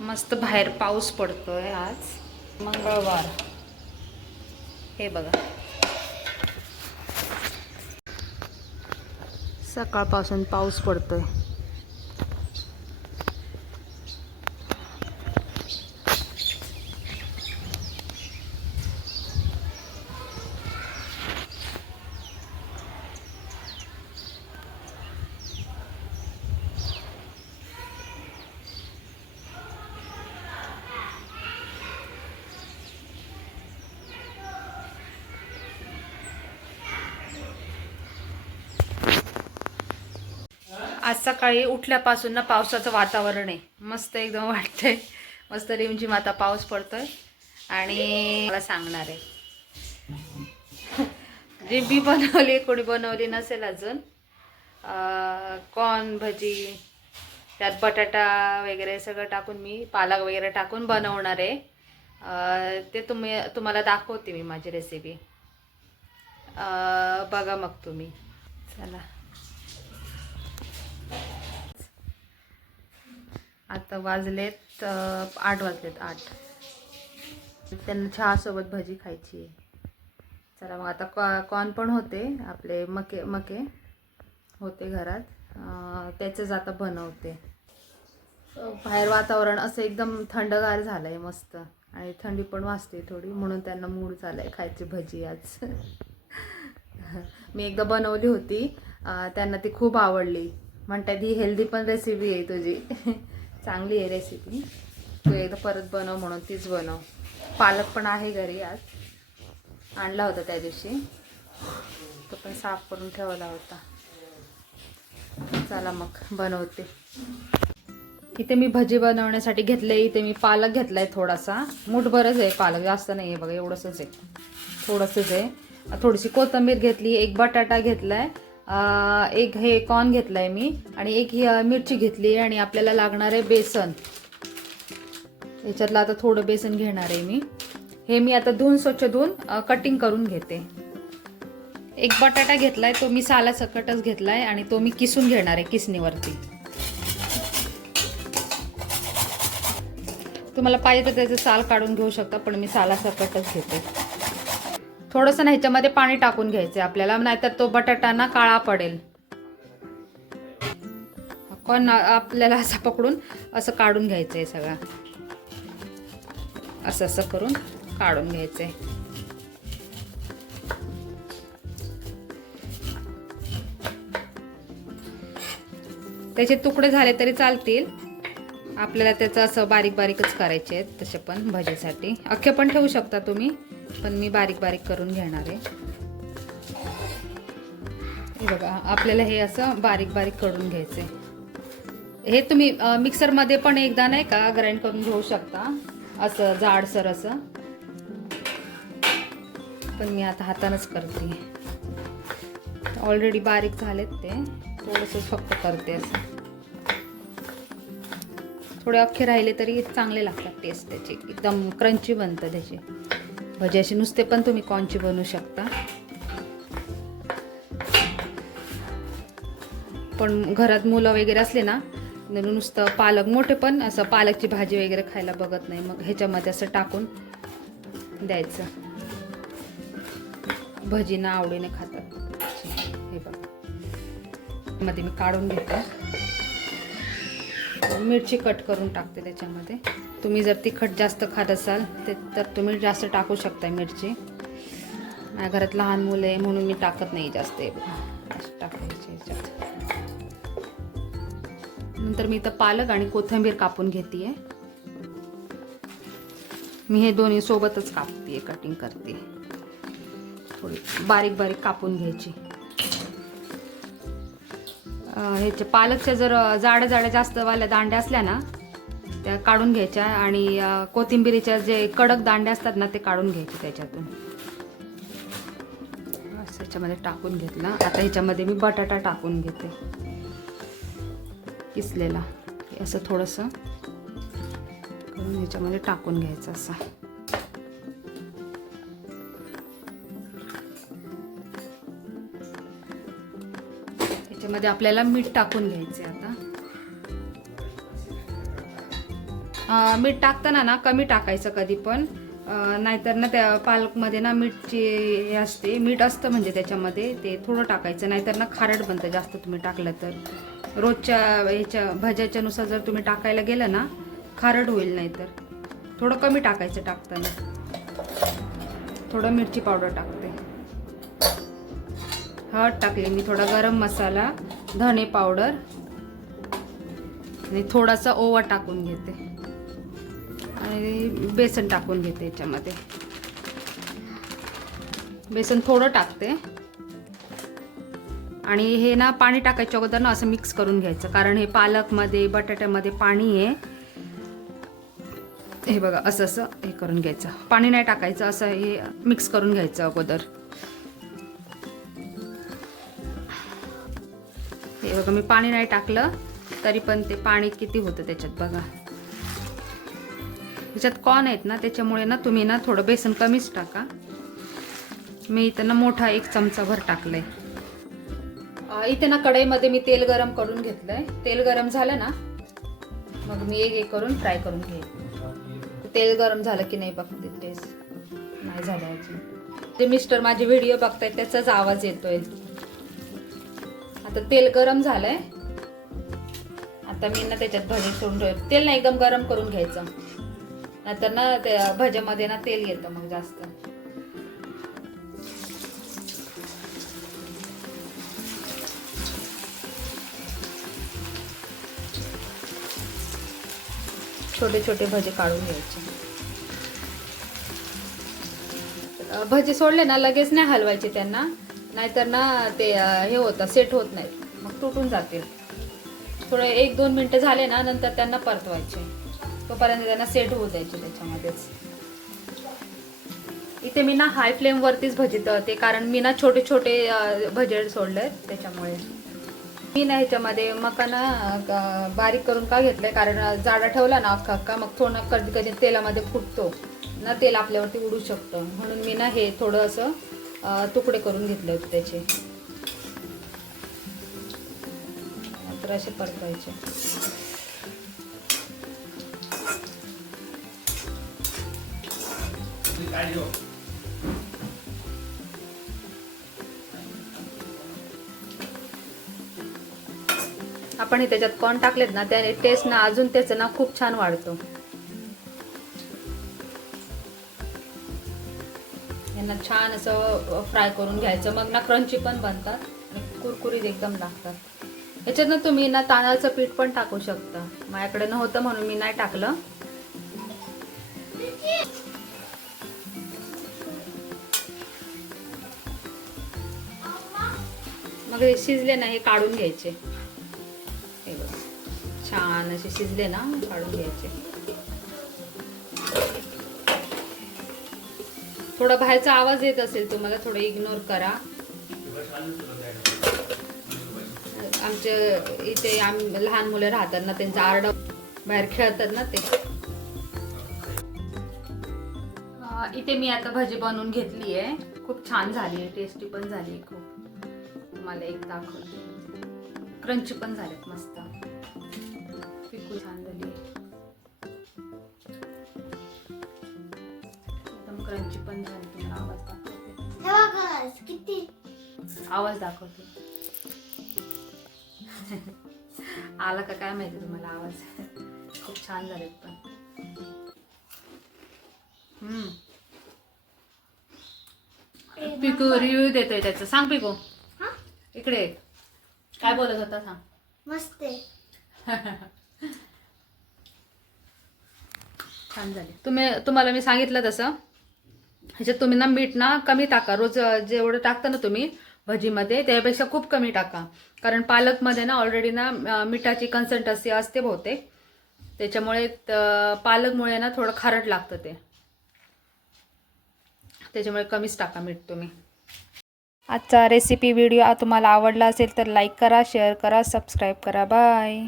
मस्त बाहेर पाऊस पडतोय आज मंगळवार. हे बघा, सकाळपासून पाऊस पडतोय. आज सकाळी उठल्यापासून ना पावसाचं वातावरण आहे. मस्त एकदम वाटतंय. मस्त रिमझिम आता पाऊस पडतोय. आणि मला सांगणार आहे जी मी बनवली, कोणी बनवली नसेल अजून, कॉर्न भजी. त्यात बटाटा वगैरे सगळं टाकून मी पालक वगैरे टाकून बनवणार आहे. ते तुम्हाला दाखवते मी माझी रेसिपी. बघा मग तुम्ही. चला, आता वाजलेत 8 वाजलेत 8. त्यांना चहासोबत भजी खायची आहे. चला मग आता कॉर्न पण होते, आपले मके होते घरात, त्याचंच आता बनवते. बाहेर वातावरण असं एकदम थंडगार झालं आहे मस्त, आणि थंडी पण वाजते थोडी, म्हणून त्यांना मूड झाला आहे खायची भजी आज. मी एकदा बनवली होती, त्यांना ती खूप आवडली. म्हणतात ही हेल्दी पण रेसिपी आहे तुझी. चांगली आहे रेसिपी, तू एकदा परत बनव म्हणून तीच बनव. पालक पण आहे घरी, आज आणला होता त्या दिवशी, तो पण साफ करून ठेवला होता. चला मग बनवते. इथे मी भजी बनवण्यासाठी घेतले, इथे मी पालक घेतलाय थोडासा, मूठभरच आहे पालक, जास्त नाही आहे बघा, एवढंच आहे, थोडंसंच आहे. थोडीशी कोथिंबीर घेतली, एक बटाटा घेतलाय, एक हे कॉर्न घेतलाय मी, आणि एक मिरची घेतली, आणि आपल्याला लागणार आहे बेसन. याच्यातलं आता थोडं बेसन घेणार आहे मी. हे मी आता स्वच्छ धुवून कटिंग करून घेते. एक बटाटा घेतलाय, तो मी सालासकटच घेतलाय, आणि तो मी किसून घेणार आहे किसणीवरती. तुम्हाला पाहिजे तर त्याचं साल काढून घेऊ शकता, पण मी सालासकटच घेते. थोडंसं ना ह्याच्यामध्ये पाणी टाकून घ्यायचं आपल्याला, नाहीतर तो बटाटा ना काळा पडेल. पण आपल्याला असं पकडून असं काढून घ्यायचं आहे सगळं, असं असं करून काढून घ्यायचं आहे. त्याचे तुकडे झाले तरी चालतील, आपल्याला त्याचं असं बारीक बारीकच करायचे आहेत. तसे पण भजीसाठी अख्खे पण ठेवू शकता तुम्ही, पण मी बारीक बारीक करून घेणार आहे. हे बघा, आपल्याला हे असं बारीक बारीक करून घ्यायचं आहे. हे तुम्ही मिक्सरमध्ये पण एकदा नाही का ग्राइंड करून घेऊ शकता, असं जाडसर असं, पण मी आता हातानंच करते. ऑलरेडी बारीक झालेत ते, थोडंसं फक्त करते असं. थोडे अख्खे राहिले तरी चांगले लागतात, टेस्ट त्याची एकदम क्रंची बनतं त्याची भजी. अशी नुसते पण तुम्ही कॉर्नची बनवू शकता, पण घरात मुलं वगैरे असले ना, नुसतं पालक, मोठे पण असं पालकची भाजी वगैरे खायला बघत नाही, मग ह्याच्यामध्ये असं टाकून द्यायचं, भजीना आवडीने खातात. हे बघा, मध्ये मी काढून घेते. मिरची कट करून टाकते त्याच्यामध्ये. तुम्ही जर तिखट जास्त खात असाल तर तुम्ही जास्त टाकू शकता मिरची. माझ्या घरात लहान मुलं आहे म्हणून मी टाकत नाही जास्त, टाकायचे ह्याच्यात. नंतर मी इथं पालक आणि कोथिंबीर कापून घेते. मी हे दोन्ही सोबतच कापते, कटिंग करते. थोडी बारीक बारीक कापून घ्यायची. ह्याचे पालकच्या जर जाड्या जास्त वाल्या दांड्या असल्या ना, त्या काढून घ्यायच्या, आणि कोथिंबीरीच्या जे कडक दांड्या असतात ना, ते काढून घ्यायचे त्याच्यातून. ह्याच्यामध्ये टाकून घेतला. आता ह्याच्यामध्ये मी बटाटा टाकून घेते किसलेला, असं थोडंसं करून ह्याच्यामध्ये टाकून घ्यायचं असं. ह्याच्यामध्ये आपल्याला मीठ टाकून घ्यायचं. आता मीठ टाकताना ना कमी टाकायचं कधी पण, नाहीतर ना त्या पालकमध्ये ना मीठची हे असते, मीठ असतं म्हणजे त्याच्यामध्ये, ते थोडं टाकायचं, नाहीतर ना खारट बनतं जास्त तुम्ही टाकलं तर. रोजच्या ह्याच्या भाज्याच्यानुसार जर तुम्ही टाकायला गेलं ना खारट होईल, नाहीतर थोडं कमी टाकायचं. टाकताना थोडं मिरची पावडर टाकते, हळद टाकली मी, थोडा गरम मसाला, धणे पावडर आणि थोडासा ओवा टाकून घेते आणि बेसन टाकून घेते याच्यामध्ये. बेसन थोडं टाकते आणि हे ना पाणी टाकायच्या अगोदर ना असं मिक्स करून घ्यायचं, कारण हे पालकमध्ये बटाट्यामध्ये पाणी आहे. हे बघा असं असं हे करून घ्यायचं, पाणी नाही टाकायचं, असं हे मिक्स करून घ्यायचं अगोदर. हे बघा मी पाणी नाही टाकलं तरी पण ते पाणी किती होतं त्याच्यात बघा. त्याच्यात कॉर्न आहेत ना, त्याच्यामुळे ना तुम्ही ना थोडं बेसन कमीच टाका. मी इथं ना मोठा 1 चमचाभर टाकलंय. इथे ना कढईमध्ये मी तेल गरम करून घेतलंय. तेल गरम झालं ना मग मी एक करून फ्राय करून घेईन. तेल गरम झालं की नाही बघते, टेस्ट नाही झालं अजून. ते मिस्टर माझे व्हिडिओ बघतायत त्याचाच आवाज येतोय. आता तेल गरम झालंय, आता मी ना त्याच्यात भजी सोडून ठेवते. तेल ना एकदम गरम करून घ्यायचं, नाहीतर ना त्या भज्यामध्ये ना तेल येतं मग जास्त. छोटे छोटे भजे काढून घ्यायचे. भजे सोडले ना लगेच नाही हलवायचे त्यांना, नाहीतर ना ते हे होतं, सेट होत नाहीत, मग तुटून जातील. थोडं 1-2 मिनटं झाले ना नंतर त्यांना परतवायचे, तोपर्यंत त्यांना सेट होऊ द्यायचे त्याच्यामध्येच. इथे मी ना हाय फ्लेम वरतीच भजी तळते, कारण मी ना छोटे छोटे भजे सोडले त्याच्यामुळे. मी ना ह्याच्यामध्ये मकाना बारीक करून का घेतलंय, कारण जाडा ठेवला ना अख्खा मग थोडं कधी कधी तेलामध्ये फुटतो ना, तेल आपल्यावरती उडू शकतं, म्हणून मी ना हे थोडं असं तुकडे करून घेतले होते त्याचे. तर असे परतायचे. आपण त्याच्यात कॉर्न टाकलेत ना, त्याने टेस्ट ना अजून त्याचं ना खूप छान वाढतो. यांना छान असं फ्राय करून घ्यायचं, मग ना क्रंची पण बनतात आणि कुरकुरीत एकदम लागतात. याच्यात ना तुम्ही ना तांदळाचं पीठ पण टाकू शकता, माझ्याकडे नव्हतं म्हणून मी नाही टाकलं. मग हे शिजले ना, हे काढून घ्यायचे. हे बघा छान असे शिजले ना, काढून घ्यायचे. थोडा बाहेरचा आवाज येत असेल तुम्हाला, थोडं इग्नोर करा. आमच्या इथे लहान मुलं राहतात ना, त्यांचा आरडा, बाहेर खेळतात ना ते. इथे मी आता भजी बनवून घेतली आहे, खूप छान झाली आहे, टेस्टी पण झाली आहे खूप. तुम्हाला एक दाखवते, क्रंची पण झालेत मस्त, पिकू छान झाली आहे, एकदम क्रंची पण झाली. तुम्हाला आवाज दाखवते, किती आवाज दाखवते. आला का काय माहिती तुम्हाला आवाज. खूप छान झालेत पण. पिकू रिव्ह्यू देतोय त्याचा. सांग पिकू, इकडे काय बोलत होता सांग. मस्त छान झाले. तुम्हाला मी सांगितलं तसं ह्याच्यात तुम्ही ना मीठ ना कमी टाका. रोज जेवढं टाकता ना तुम्ही भजीमध्ये त्यापेक्षा खूप कमी टाका, कारण पालकमध्ये ना ऑलरेडी ना मिठाची कन्सिस्टन्सी असते बहुतेक, त्याच्यामुळे पालकमुळे ना थोडं खारट लागतं ते, त्याच्यामुळे कमीच टाका मीठ तुम्ही. आजचा रेसिपी व्हिडिओ तुम्हाला आवडला असेल तर लाईक करा, शेअर करा, सबस्क्राईब करा. बाय.